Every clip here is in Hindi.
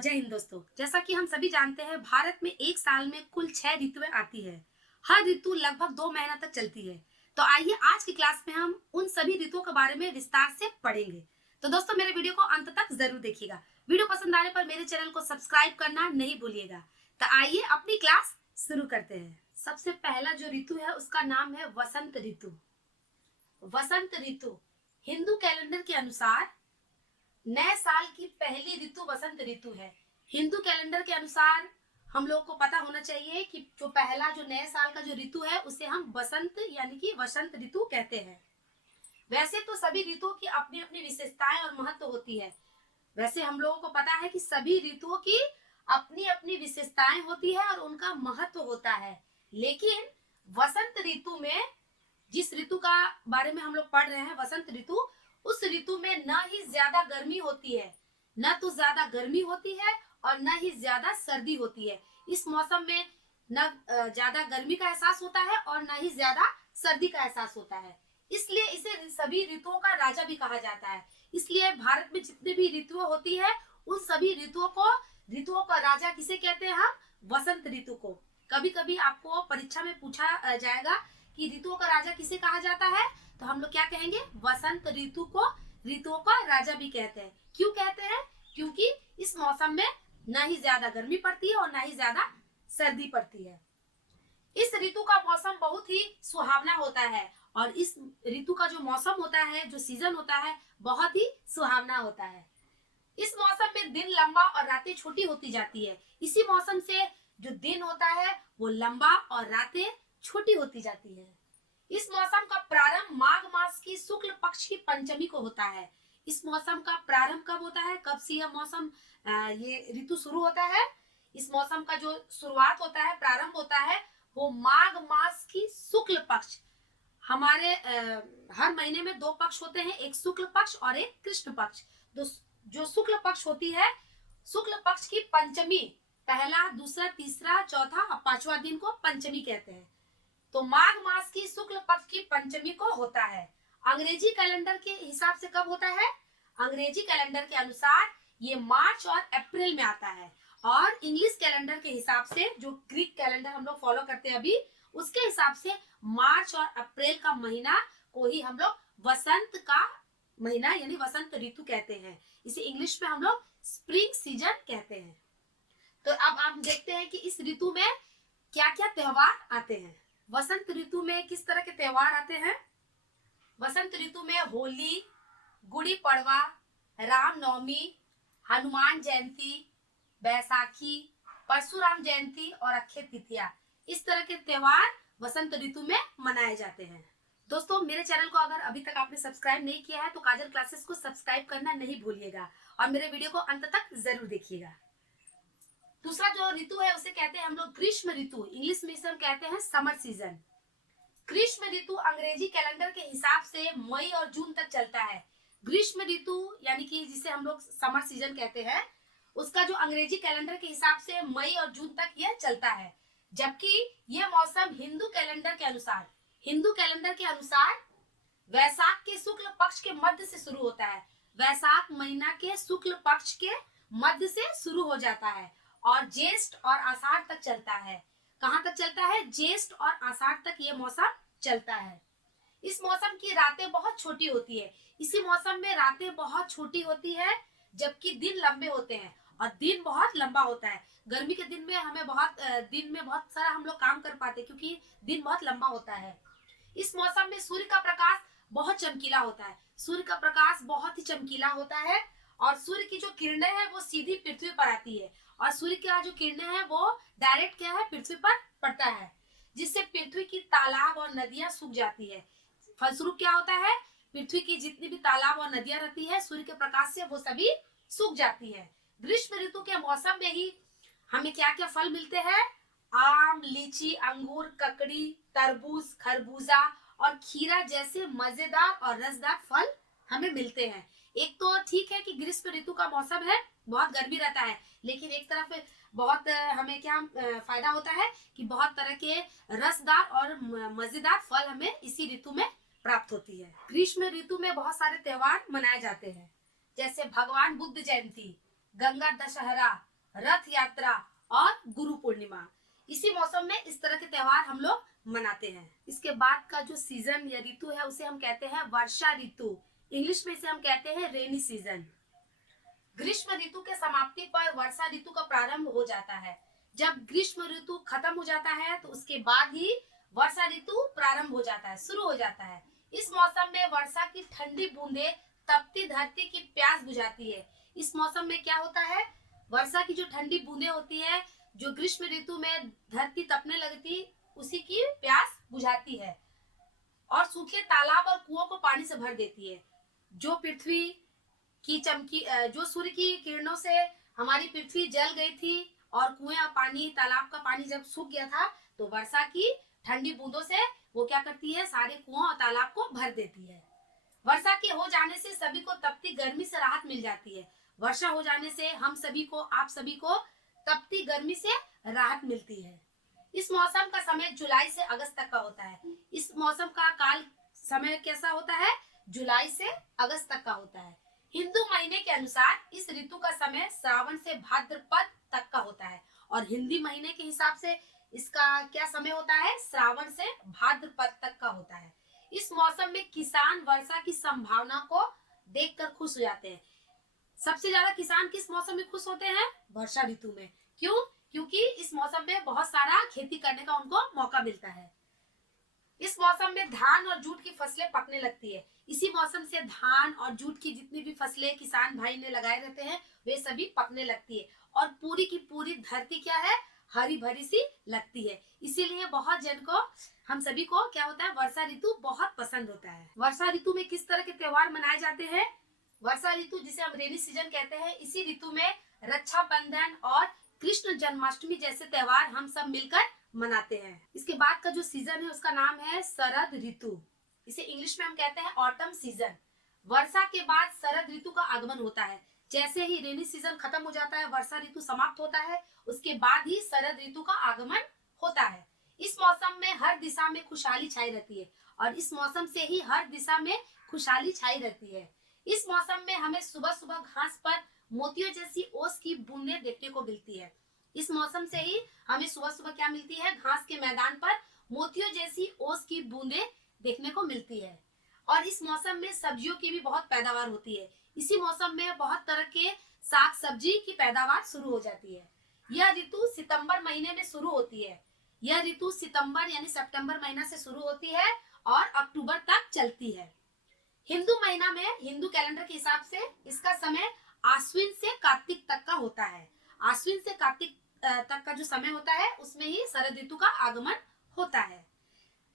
जय हिंद दोस्तों। जैसा कि हम सभी जानते हैं, भारत में एक साल में कुल 6 ऋतुएं आती है। हर ऋतु लगभग 2 महीना तक चलती है। तो आइए आज की क्लास में हम उन सभी ऋतुओं के बारे में विस्तार से पढ़ेंगे। तो दोस्तों मेरे वीडियो को अंत तक जरूर देखिएगा। वीडियो पसंद आने पर मेरे चैनल को सब्सक्राइब करना नहीं भूलिएगा। तो आइए अपनी क्लास शुरू करते हैं। सबसे पहला जो ऋतु है उसका नाम है वसंत ऋतु। वसंत ऋतु हिंदू कैलेंडर के अनुसार नए साल की पहली ऋतु वसंत ऋतु है। हिंदू कैलेंडर के अनुसार हम लोग को पता होना चाहिए कि जो पहला जो नए साल का जो ऋतु है उसे हम वसंत यानी कि वसंत ऋतु कहते हैं। वैसे तो सभी ऋतुओं की अपनी अपनी विशेषताएं और महत्व होती है। वैसे हम लोगों को पता है कि सभी ऋतुओं की अपनी अपनी विशेषताएं होती है और उनका महत्व होता है। लेकिन वसंत ऋतु में जिस ऋतु का बारे में हम लोग पढ़ रहे हैं वसंत ऋतु, उस ऋतु में न ही ज्यादा गर्मी होती है, न तो ज्यादा गर्मी होती है और न ही ज्यादा सर्दी होती है। इस मौसम में न ज्यादा गर्मी का एहसास होता है और न ही ज्यादा सर्दी का एहसास होता है। इसलिए इसे सभी ऋतुओं का राजा भी कहा जाता है। इसलिए भारत में जितनी भी ऋतुएं होती है उन सभी ऋतुओं का राजा किसे कहते हैं? हम वसंत ऋतु को। कभी कभी आपको परीक्षा में पूछा जाएगा कि ऋतुओं का राजा किसे कहा जाता है, तो हम लोग क्या कहेंगे? वसंत ऋतु को ऋतुओं का राजा भी कहते हैं। क्यों कहते हैं? क्योंकि इस मौसम में न ही ज्यादा गर्मी पड़ती है और न ही ज्यादा सर्दी पड़ती है। इस ऋतु का मौसम बहुत ही सुहावना होता है और इस ऋतु का जो मौसम होता है, जो सीजन होता है, बहुत ही सुहावना होता है। इस मौसम में दिन लंबा और रातें छोटी होती जाती है। इसी मौसम से जो दिन होता है वो लंबा और रातें छोटी होती जाती है। इस मौसम का प्रारंभ माघ मास की शुक्ल पक्ष की पंचमी को होता है। इस मौसम का प्रारंभ कब होता है? कब से यह मौसम ये ऋतु शुरू होता है? इस मौसम का जो शुरुआत होता है, प्रारंभ होता है, वो माघ मास की शुक्ल पक्ष। हमारे हर महीने में 2 पक्ष होते हैं, एक शुक्ल पक्ष और एक कृष्ण पक्ष। जो शुक्ल पक्ष होती है, शुक्ल पक्ष की पंचमी, पहला, दूसरा, तीसरा, चौथा और 5वां दिन को पंचमी कहते हैं। तो माघ मास की शुक्ल पक्ष की पंचमी को होता है। अंग्रेजी कैलेंडर के हिसाब से कब होता है? अंग्रेजी कैलेंडर के अनुसार ये मार्च और अप्रैल में आता है। और इंग्लिश कैलेंडर के हिसाब से, जो ग्रीक कैलेंडर हम लोग फॉलो करते हैं अभी, उसके हिसाब से मार्च और अप्रैल का महीना को ही हम लोग वसंत का महीना यानी वसंत ऋतु कहते हैं। इसे इंग्लिश में हम लोग स्प्रिंग सीजन कहते हैं। तो अब आप देखते हैं कि इस ऋतु में क्या क्या त्योहार आते हैं। वसंत ऋतु में किस तरह के त्योहार आते हैं? वसंत ऋतु में होली, गुड़ी पड़वा, रामनवमी, हनुमान जयंती, बैसाखी, परशुराम जयंती और अक्षय तृतीया, इस तरह के त्योहार वसंत ऋतु में मनाए जाते हैं। दोस्तों मेरे चैनल को अगर अभी तक आपने सब्सक्राइब नहीं किया है तो काजल क्लासेस को सब्सक्राइब करना नहीं भूलिएगा और मेरे वीडियो को अंत तक जरूर देखिएगा। दूसरा जो ऋतु है उसे कहते हैं हम लोग ग्रीष्म ऋतु। इंग्लिश में इसे हम कहते हैं समर सीजन। ग्रीष्म ऋतु अंग्रेजी कैलेंडर के हिसाब से मई और जून तक चलता है। ग्रीष्म ऋतु यानी कि जिसे हम लोग समर सीजन कहते हैं, उसका जो अंग्रेजी कैलेंडर के हिसाब से मई और जून तक यह चलता है। जबकि यह मौसम हिंदू कैलेंडर के अनुसार वैशाख के शुक्ल पक्ष के मध्य से शुरू होता है। वैशाख महीना के शुक्ल पक्ष के मध्य से शुरू हो जाता है और ज्येष्ठ और आषाढ़ तक चलता है। कहाँ तक चलता है? ज्येष्ठ और आषाढ़ तक ये मौसम चलता है। इस मौसम की रातें बहुत छोटी होती है। इसी मौसम में रातें बहुत छोटी होती है जबकि दिन लंबे होते हैं और दिन बहुत लंबा होता है। गर्मी के दिन में हमें दिन में बहुत सारा हम लोग काम कर पाते क्योंकि दिन बहुत लंबा होता है। इस मौसम में सूर्य का प्रकाश बहुत चमकीला होता है। सूर्य का प्रकाश बहुत ही चमकीला होता है और सूर्य की जो किरणें हैं वो सीधी पृथ्वी पर आती है और सूर्य का जो किरणें हैं वो डायरेक्ट क्या है? पृथ्वी पर पड़ता है, जिससे पृथ्वी की तालाब और नदियां सूख जाती है। फलस्वरूप क्या होता है? पृथ्वी की जितनी भी तालाब और नदियां रहती है सूर्य के प्रकाश से वो सभी सूख जाती है। ग्रीष्म ऋतु के मौसम में ही हमें क्या क्या फल मिलते हैं? आम, लीची, अंगूर, ककड़ी, तरबूज, खरबूजा और खीरा जैसे मजेदार और रसदार फल हमें मिलते हैं। एक तो ठीक है कि ग्रीष्म ऋतु का मौसम है, बहुत गर्मी रहता है, लेकिन एक तरफ बहुत हमें क्या फायदा होता है कि बहुत तरह के रसदार और मजेदार फल हमें इसी ऋतु में प्राप्त होती है। ग्रीष्म ऋतु में बहुत सारे त्योहार मनाए जाते हैं, जैसे भगवान बुद्ध जयंती, गंगा दशहरा, रथ यात्रा और गुरु पूर्णिमा। इसी मौसम में इस तरह के त्योहार हम लोग मनाते हैं। इसके बाद का जो सीजन या ऋतु है उसे हम कहते हैं वर्षा ऋतु। इंग्लिश में इसे हम कहते हैं रेनी सीजन। ग्रीष्म ऋतु के समाप्ति पर वर्षा ऋतु का प्रारंभ हो जाता है। जब ग्रीष्म ऋतु खत्म हो जाता है तो उसके बाद ही वर्षा ऋतु प्रारंभ हो जाता है, शुरू हो जाता है। इस मौसम में वर्षा की ठंडी बूंदें तपती धरती की प्यास बुझाती है। इस मौसम में क्या होता है, वर्षा की जो ठंडी बूंदें होती है, जो ग्रीष्म ऋतु में धरती तपने लगती, उसी की प्यास बुझाती है और सूखे तालाब और कुओं को पानी से भर देती है। जो पृथ्वी की चमकी जो सूर्य की किरणों से हमारी पृथ्वी जल गई थी और कुएं और पानी, तालाब का पानी जब सूख गया था, तो वर्षा की ठंडी बूंदों से वो क्या करती है, सारे कुओं और तालाब को भर देती है। वर्षा के हो जाने से सभी को तपती गर्मी से राहत मिल जाती है। वर्षा हो जाने से हम सभी को, आप सभी को तपती गर्मी से राहत मिलती है। इस मौसम का समय जुलाई से अगस्त तक का होता है। इस मौसम का काल समय कैसा होता है, जुलाई से अगस्त तक का होता है। हिंदू महीने के अनुसार इस ऋतु का समय श्रावण से भाद्रपद तक का होता है और हिंदी महीने के हिसाब से इसका क्या समय होता है, श्रावण से भाद्रपद तक का होता है। इस मौसम में किसान वर्षा की संभावना को देखकर खुश हो जाते हैं। सबसे ज्यादा किसान किस मौसम में खुश होते हैं, वर्षा ऋतु में। क्यों? क्योंकि इस मौसम में बहुत सारा खेती करने का उनको मौका मिलता है। इस मौसम में धान और जूट की फसलें पकने लगती है। इसी मौसम से धान और जूट की जितनी भी फसलें किसान भाई ने लगाए रहते हैं, वे सभी पकने लगती है और पूरी की पूरी धरती क्या है, हरी भरी सी लगती है। इसीलिए बहुत जन को, हम सभी को क्या होता है, वर्षा ऋतु बहुत पसंद होता है। वर्षा ऋतु में किस तरह के त्योहार मनाए जाते हैं? वर्षा ऋतु जिसे हम रेनी सीजन कहते हैं, इसी ऋतु में रक्षाबंधन और कृष्ण जन्माष्टमी जैसे त्योहार हम सब मिलकर मनाते हैं। इसके बाद का जो सीजन है उसका नाम है शरद ऋतु। इसे इंग्लिश में हम कहते हैं ऑटम सीजन। वर्षा के बाद शरद ऋतु का आगमन होता है। जैसे ही रेनी सीजन खत्म हो जाता है, वर्षा ऋतु समाप्त होता है, उसके बाद ही शरद ऋतु का आगमन होता है। इस मौसम में हर दिशा में खुशहाली छाई रहती है और इस मौसम से ही हर दिशा में खुशहाली छाई रहती है। इस मौसम में हमें सुबह सुबह घास पर मोतियों जैसी ओस की बूंदें देखने को मिलती है। इस मौसम से ही हमें सुबह सुबह क्या मिलती है, घास के मैदान पर मोतियों जैसी ओस की बूंदें देखने को मिलती है। और इस मौसम में सब्जियों की भी बहुत पैदावार होती है। इसी मौसम में बहुत तरह के साग सब्जी की पैदावार शुरू हो जाती है। यह ऋतु सितंबर महीने में शुरू होती है। यह ऋतु सितंबर यानी सितंबर महीना से शुरू होती है और अक्टूबर तक चलती है। हिंदू महीना में, हिंदू कैलेंडर के हिसाब से इसका समय आश्विन से कार्तिक तक का होता है। आश्विन से कार्तिक तक का जो समय होता है उसमें ही शरद ऋतु का आगमन होता है।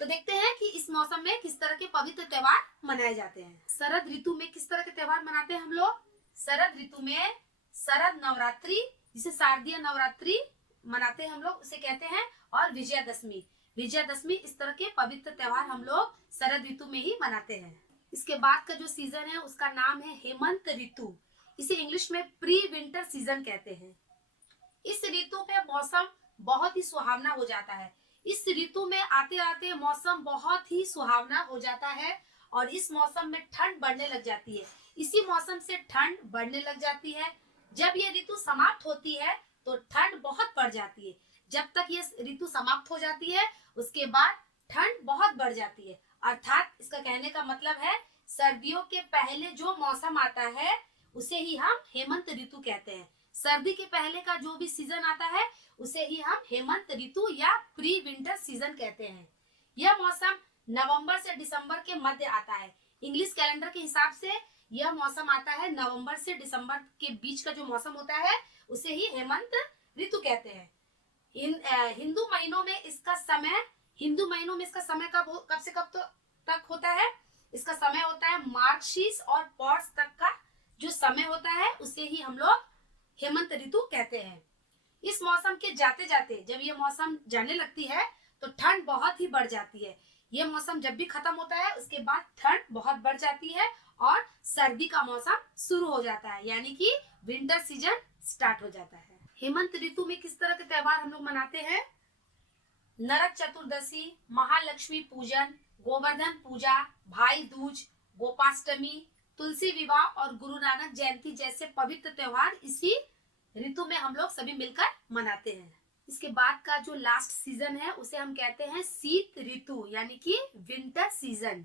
तो देखते हैं कि इस मौसम में किस तरह के पवित्र त्योहार मनाए जाते हैं। शरद ऋतु में किस तरह के त्योहार मनाते हैं हम लोग? शरद ऋतु में शरद नवरात्रि, जिसे शारदीय नवरात्रि मनाते हैं हम लोग, उसे कहते हैं, और विजयादशमी। विजयादशमी इस तरह के पवित्र त्योहार हम लोग शरद ऋतु में ही मनाते हैं। इसके बाद का जो सीजन है उसका नाम है हेमंत ऋतु। इसे इंग्लिश में प्री विंटर सीजन कहते हैं। इस ऋतु में मौसम बहुत ही सुहावना हो जाता है। इस ऋतु में आते आते मौसम बहुत ही सुहावना हो जाता है और इस मौसम में ठंड बढ़ने लग जाती है। इसी मौसम से ठंड बढ़ने लग जाती है। जब ये ऋतु समाप्त होती है तो ठंड बहुत बढ़ जाती है। जब तक ये ऋतु समाप्त हो जाती है उसके बाद ठंड बहुत बढ़ जाती है। अर्थात इसका कहने का मतलब है, सर्दियों के पहले जो मौसम आता है उसे ही हम हेमंत ऋतु कहते हैं। सर्दी के पहले का जो भी सीजन आता है उसे ही हम हेमंत ऋतु या प्री विंटर सीजन कहते हैं। यह मौसम नवंबर से दिसंबर के मध्य आता है। इंग्लिश कैलेंडर के हिसाब से यह मौसम आता है नवंबर से दिसंबर के बीच का जो मौसम होता है उसे ही हेमंत ऋतु कहते हैं। हिंदू महीनों में इसका समय कब से कब तक होता है? इसका समय होता है मार्गशीर्ष और पौष तक का जो समय होता है उसे ही हम लोग हेमंत ऋतु कहते हैं। इस मौसम के जाते जाते जब ये मौसम जाने लगती है तो ठंड बहुत ही बढ़ जाती है। ये मौसम जब भी खत्म होता है उसके बाद ठंड बहुत बढ़ जाती है और सर्दी का मौसम शुरू हो जाता है, यानी कि विंटर सीजन स्टार्ट हो जाता है। हेमंत ऋतु में किस तरह के त्योहार हम लोग मनाते हैं? नरक चतुर्दशी, महालक्ष्मी पूजन, गोवर्धन पूजा, भाई दूज, गोपाष्टमी, तुलसी विवाह और गुरु नानक जयंती जैसे पवित्र त्योहार इसी ऋतु में हम लोग सभी मिलकर मनाते हैं। इसके बाद का जो लास्ट सीजन है उसे हम कहते हैं शीत ऋतु यानी कि विंटर सीजन।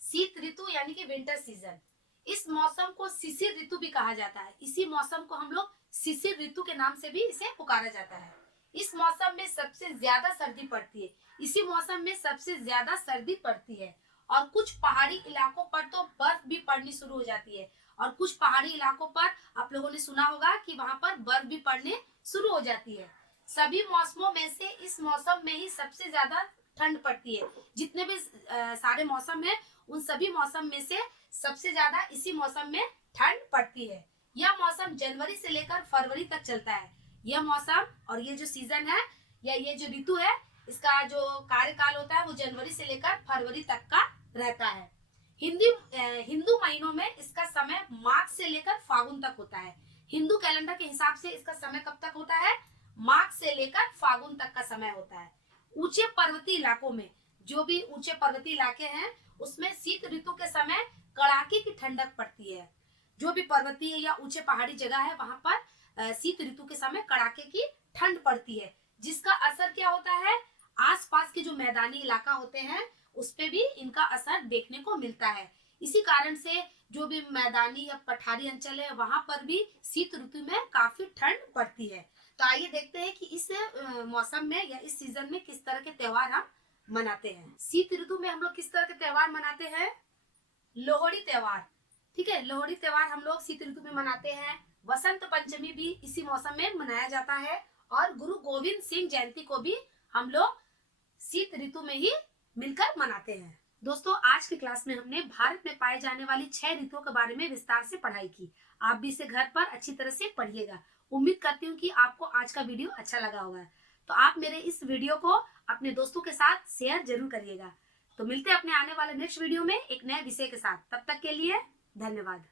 शीत ऋतु यानी कि विंटर सीजन। इस मौसम को शिशिर ऋतु भी कहा जाता है। इसी मौसम को हम लोग शिशिर ऋतु के नाम से भी इसे पुकारा जाता है। इस मौसम में सबसे ज्यादा सर्दी पड़ती है। इसी मौसम में सबसे ज्यादा सर्दी पड़ती है और कुछ पहाड़ी इलाकों पर तो बर्फ भी पड़नी शुरू हो जाती है। और कुछ पहाड़ी इलाकों पर आप लोगों ने सुना होगा कि वहां पर बर्फ भी पड़ने शुरू हो जाती है। सभी मौसमों में से इस मौसम में ही सबसे ज्यादा ठंड पड़ती है। जितने भी सारे मौसम है उन सभी मौसम में से सबसे ज्यादा इसी मौसम में ठंड पड़ती है। यह मौसम जनवरी से लेकर फरवरी तक चलता है। यह मौसम और ये जो सीजन है या ये जो ऋतु है इसका जो कार्यकाल होता है वो जनवरी से लेकर फरवरी तक का रहता है। हिंदू महीनों में इसका समय मार्च से लेकर फागुन तक होता है। हिंदू कैलेंडर के हिसाब से इसका समय कब तक होता है? मार्च से लेकर फागुन तक का समय होता है। ऊंचे पर्वतीय इलाकों में, जो भी ऊंचे पर्वतीय इलाके हैं उसमें शीत ऋतु के समय कड़ाके की ठंडक पड़ती है। जो भी पर्वतीय या ऊंचे पहाड़ी जगह है वहां पर शीत ऋतु के समय कड़ाके की ठंड पड़ती है, जिसका असर क्या होता है? आसपास के जो मैदानी इलाका होते हैं उस पे भी इनका असर देखने को मिलता है। इसी कारण से जो भी मैदानी या पठारी अंचल है वहां पर भी शीत ऋतु में काफी ठंड पड़ती है। तो आइए देखते हैं कि इस मौसम में या इस सीजन में किस तरह के त्योहार हम मनाते हैं। शीत ऋतु में हम लोग किस तरह के त्योहार मनाते हैं? लोहड़ी त्योहार, ठीक है। लोहड़ी त्योहार हम लोग शीत ऋतु में मनाते हैं। वसंत पंचमी भी इसी मौसम में मनाया जाता है और गुरु गोविंद सिंह जयंती को भी हम लोग शीत ऋतु में ही मिलकर मनाते हैं। दोस्तों, आज की क्लास में हमने भारत में पाए जाने वाली 6 ऋतुओं के बारे में विस्तार से पढ़ाई की। आप भी इसे घर पर अच्छी तरह से पढ़िएगा। उम्मीद करती हूँ कि आपको आज का वीडियो अच्छा लगा होगा। तो आप मेरे इस वीडियो को अपने दोस्तों के साथ शेयर जरूर करिएगा। तो मिलते हैं अपने आने वाले नेक्स्ट वीडियो में एक नए विषय के साथ। तब तक के लिए धन्यवाद।